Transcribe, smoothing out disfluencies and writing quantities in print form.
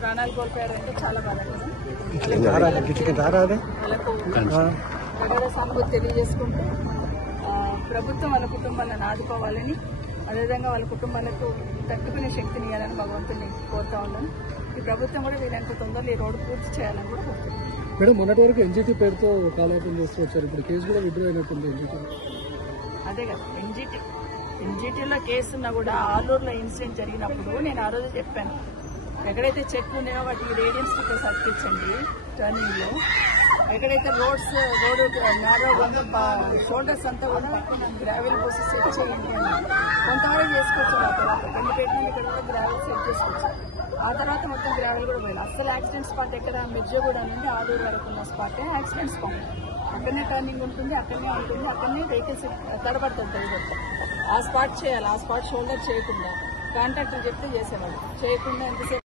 ప్రాణాలు కోల్పోయారంటే చాలా బాధపడుతుంది. సానుభూతి తెలియజేసుకుంటూ ప్రభుత్వం వాళ్ళ కుటుంబాలను ఆదుకోవాలని, అదేవిధంగా వాళ్ళ కుటుంబాలకు తట్టుకునే శక్తిని ఇవ్వాలని భగవంతుని కోరుతా ఉన్నాను. ఈ ప్రభుత్వం కూడా వీళ్ళంత తొందరలో ఈ రోడ్డు పూర్తి చేయాలని కూడా కోరుతున్నాను. మేడం, మొన్నటి వరకు ఎన్జిటి పేరుతో కాలయాపన చేస్తూ వచ్చారు. ఇప్పుడు కేసు కూడా విత్డ్రా అయినట్టుంది ఎన్జిటి. అదే కదా, ఎన్జిటీలో కేసున్నా కూడా ఆలూరులో ఇన్సిడెంట్ జరిగినప్పుడు నేను ఆ రోజు చెప్పాను, ఎక్కడైతే చెట్లు ఉన్నాయో వాటికి రేడియం స్టిక్కర్స్ అతికించండి టర్నింగ్ లో. ఎక్కడైతే రోడ్ నేరో షోల్డర్స్ అంతా కూడా గ్రావెల్ పోసి సెట్ చేయండి అని కొంతవరకు చేసుకోవచ్చు. ఆ తర్వాత రెండు పెట్టిన ఇక్కడ కూడా గ్రావెల్ సెట్ చేసుకోవచ్చు. ఆ తర్వాత మొత్తం గ్రావెల్ కూడా పోయాలి. అసలు యాక్సిడెంట్ స్పాట్ ఎక్కడ మిర్జగూడ నుండి ఆలూరు వరకు ఉన్న స్పాట్ యాక్సిడెంట్ స్పాట్. అక్కడనే టర్నింగ్ ఉంటుంది, అక్కడనే వెహికల్స్ తడబడుతుంటాయి. ఆ స్పాట్ చేయాలి. ఆ స్పాట్ షోల్డర్ చేయకుండా కాంట్రాక్టర్ చెప్తే చేసేవాళ్ళు, చేయకుండా ఎంతసేపు